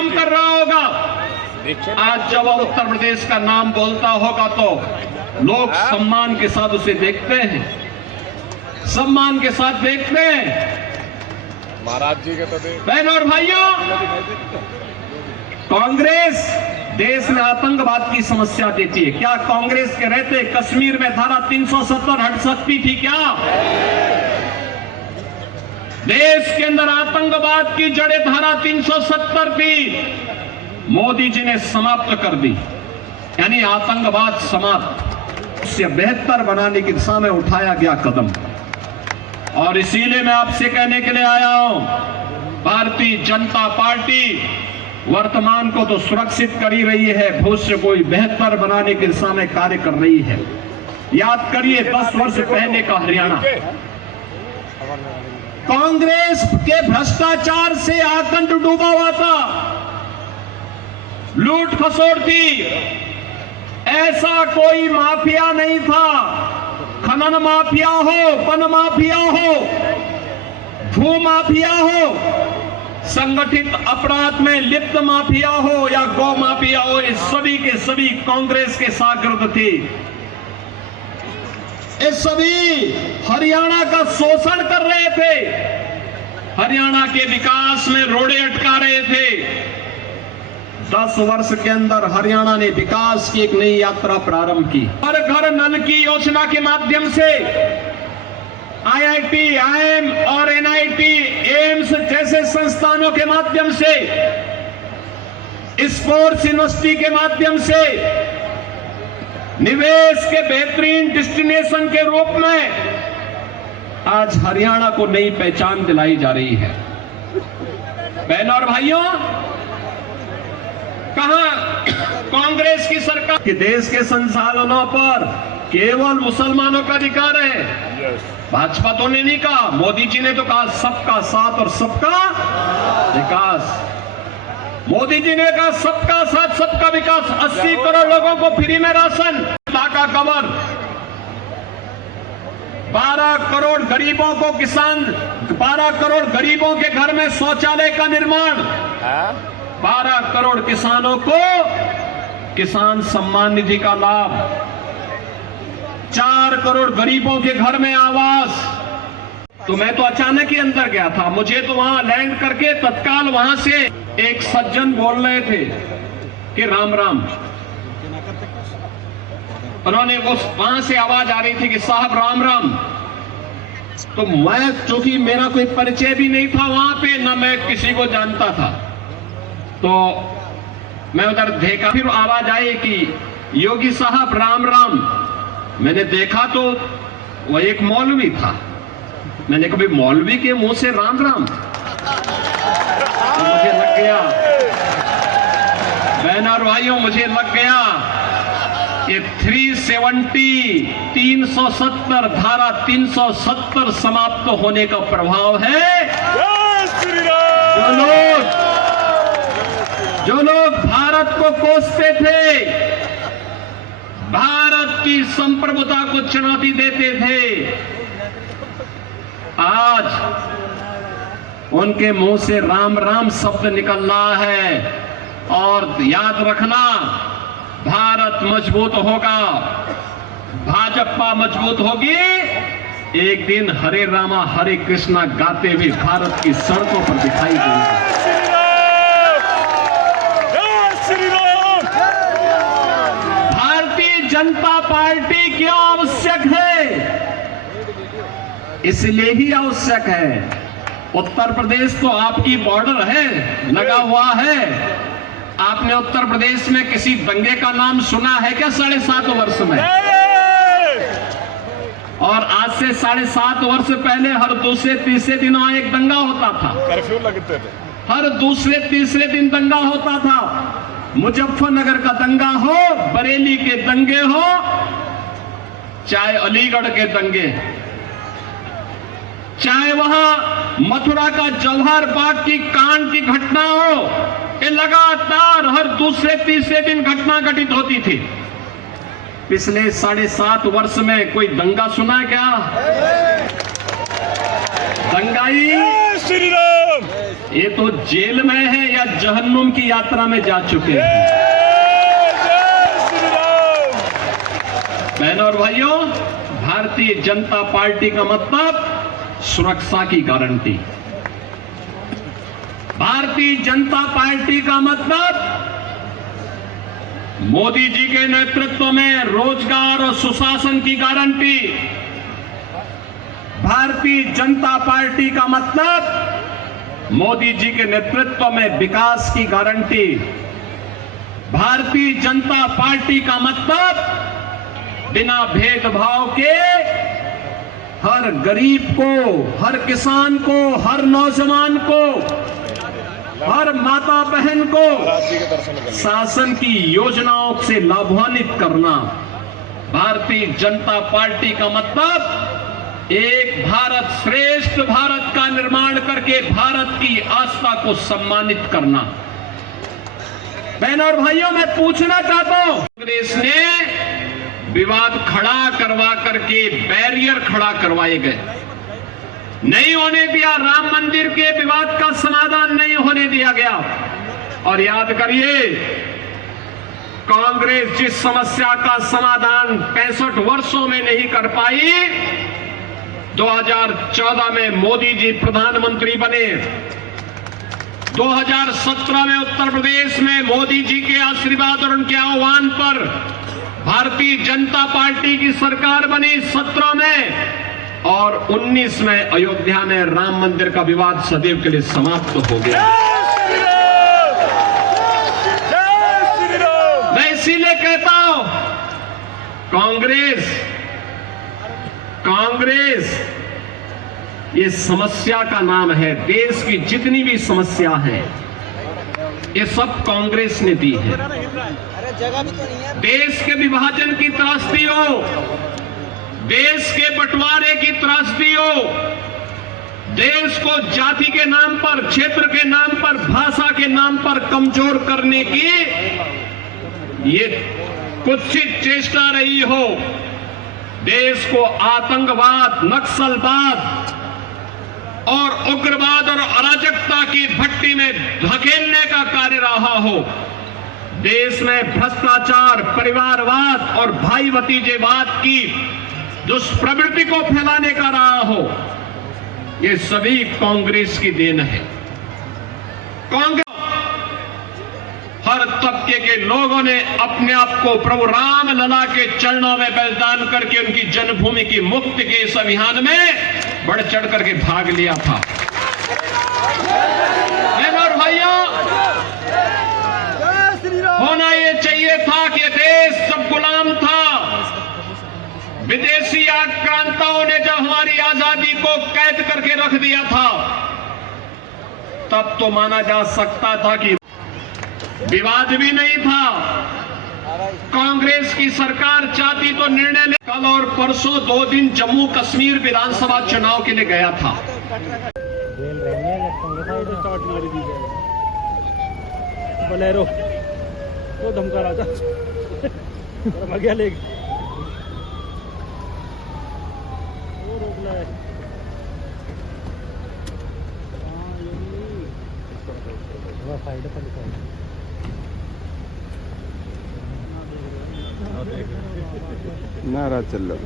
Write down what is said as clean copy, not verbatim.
काम कर रहा होगा। आज जब वह उत्तर प्रदेश का नाम बोलता होगा तो लोग सम्मान के साथ उसे देखते हैं, सम्मान के साथ देखते हैं। महाराज जी के तो बहनों और भाइयों, कांग्रेस देश में आतंकवाद की समस्या देती है। क्या कांग्रेस के रहते कश्मीर में धारा 370 हट सकती थी क्या? देश के अंदर आतंकवाद की जड़ें धारा 370 थी, मोदी जी ने समाप्त कर दी, यानी आतंकवाद समाप्त। उससे बेहतर बनाने की दिशा में उठाया गया कदम। और इसीलिए मैं आपसे कहने के लिए आया हूं, भारतीय जनता पार्टी वर्तमान को तो सुरक्षित कर ही रही है, भविष्य को बेहतर बनाने की दिशा में कार्य कर रही है। याद करिए 10 वर्ष पहले का हरियाणा, कांग्रेस के भ्रष्टाचार से आकंठ डूबा हुआ था, लूट खसोट थी, ऐसा कोई माफिया नहीं था। खनन माफिया हो, वन माफिया हो, भू माफिया हो, संगठित अपराध में लिप्त माफिया हो या गौ माफिया हो, ये सभी के सभी कांग्रेस के शागिर्द थे। ये सभी हरियाणा का शोषण कर रहे थे, हरियाणा के विकास में रोड़े अटका रहे थे। 10 वर्ष के अंदर हरियाणा ने विकास की एक नई यात्रा प्रारंभ की। हर घर नल की योजना के माध्यम से IIT, IIM और NIT, एम्स जैसे संस्थानों के माध्यम से, स्पोर्ट्स यूनिवर्सिटी के माध्यम से, निवेश के बेहतरीन डेस्टिनेशन के रूप में आज हरियाणा को नई पहचान दिलाई जा रही है। बहनों और भाइयों, कहां कांग्रेस की सरकार कि देश के संसाधनों पर केवल मुसलमानों का अधिकार है? भाजपा तो ने नहीं कहा, मोदी जी ने तो कहा सबका साथ और सबका विकास। मोदी जी ने कहा सबका साथ सबका विकास। 80 करोड़ लोगों को फ्री में राशन का कवर, 12 करोड़ गरीबों को किसान, 12 करोड़ गरीबों के घर में शौचालय का निर्माण, 12 करोड़ किसानों को किसान सम्मान निधि का लाभ, 4 करोड़ गरीबों के घर में आवास। तो मैं तो अचानक ही अंदर गया था, मुझे तो वहां लैंड करके तत्काल वहां से एक सज्जन बोल रहे थे कि राम राम। उन्होंने वहां से आवाज आ रही थी कि साहब राम राम। तो मैं, चूंकि मेरा कोई परिचय भी नहीं था वहां पे, ना मैं किसी को जानता था, तो मैं उधर देखा, फिर आवाज आई कि योगी साहब राम राम। मैंने देखा तो वह एक मौलवी था। मैंने कहा भाई मौलवी के मुंह से राम राम, तो मुझे लग गया, बहन और भाइयों, मुझे लग गया कि 370 धारा 370 समाप्त होने का प्रभाव है। जो लोग भारत को कोसते थे, भारत की संप्रभुता को चुनौती देते थे, आज उनके मुंह से राम राम शब्द निकल रहा है। और याद रखना, भारत मजबूत होगा, भाजपा मजबूत होगी, एक दिन हरे रामा हरे कृष्णा गाते हुए भारत की सड़कों पर दिखाई देंगे। भारतीय जनता पार्टी क्यों आवश्यक है? इसलिए ही आवश्यक है, उत्तर प्रदेश तो आपकी बॉर्डर है, लगा हुआ है। आपने उत्तर प्रदेश में किसी दंगे का नाम सुना है क्या 7.5 वर्ष में? और आज से 7.5 वर्ष पहले हर दूसरे तीसरे दिन वहां एक दंगा होता था, कर्फ्यू लगते थे, हर दूसरे तीसरे दिन दंगा होता था। मुजफ्फरनगर का दंगा हो, बरेली के दंगे हो, चाहे अलीगढ़ के दंगे, चाहे वहां मथुरा का जवाहर बाग की कांड की घटना हो, ये लगातार हर दूसरे तीसरे दिन घटना घटित होती थी। पिछले 7.5 वर्ष में कोई दंगा सुना क्या? दंगाई श्री राम। ये तो जेल में है या जहन्नुम की यात्रा में जा चुके हैं। बहनों और भाइयों, भारतीय जनता पार्टी का मतलब सुरक्षा की गारंटी। भारतीय जनता पार्टी का मतलब मोदी जी के नेतृत्व में रोजगार और सुशासन की गारंटी। भारतीय जनता पार्टी का मतलब मोदी जी के नेतृत्व में विकास की गारंटी। भारतीय जनता पार्टी का मतलब बिना भेदभाव के हर गरीब को, हर किसान को, हर नौजवान को, हर माता बहन को महाराज जी के दर्शन करने। शासन की योजनाओं से लाभान्वित करना। भारतीय जनता पार्टी का मतलब एक भारत श्रेष्ठ भारत का निर्माण करके भारत की आस्था को सम्मानित करना। बहनों और भाइयों, मैं पूछना चाहता हूं, कांग्रेस ने विवाद खड़ा करवा करके बैरियर खड़ा करवाए गए, नहीं होने दिया। राम मंदिर के विवाद का समाधान नहीं होने दिया गया। और याद करिए, कांग्रेस जिस समस्या का समाधान 65 वर्षों में नहीं कर पाई, 2014 में मोदी जी प्रधानमंत्री बने, 2017 में उत्तर प्रदेश में मोदी जी के आशीर्वाद और उनके आह्वान पर भारतीय जनता पार्टी की सरकार बनी 17 में, और 19 में अयोध्या में राम मंदिर का विवाद सदैव के लिए समाप्त हो गया। मैं इसीलिए कहता हूं, कांग्रेस ये समस्या का नाम है। देश की जितनी भी समस्या है ये सब कांग्रेस ने दी है। देश के विभाजन की त्रासदी हो, देश के बंटवारे की त्रासदी हो, देश को जाति के नाम पर, क्षेत्र के नाम पर, भाषा के नाम पर कमजोर करने की ये कुत्सित चेष्टा रही हो, देश को आतंकवाद, नक्सलवाद और उग्रवाद और अराजकता की भट्टी में धकेलने का कार्य रहा हो, देश में भ्रष्टाचार, परिवारवाद और भाई भतीजेवाद की दुष्प्रवृत्ति को फैलाने का रहा हो, ये सभी कांग्रेस की देन है। कांग्रेस हर तबके के लोगों ने अपने आप को प्रभु राम लला के चरणों में बलिदान करके उनकी जन्मभूमि की मुक्ति के इस अभियान में बढ़ चढ़ करके भाग लिया था। बहनों और भाइयों, होना यह चाहिए था कि देश सब गुलाम था। विदेशी आक्रांताओं ने जब हमारी आजादी को कैद करके रख दिया था, तब तो माना जा सकता था कि विवाद भी नहीं था। कांग्रेस की सरकार चाहती तो निर्णय ले। कल और परसों 2 दिन जम्मू कश्मीर विधानसभा चुनाव के लिए गया था। बोलेरो वो धमका रहा था गया लेके वो रोकना है। साइड पर लिखा नारा चल रहा।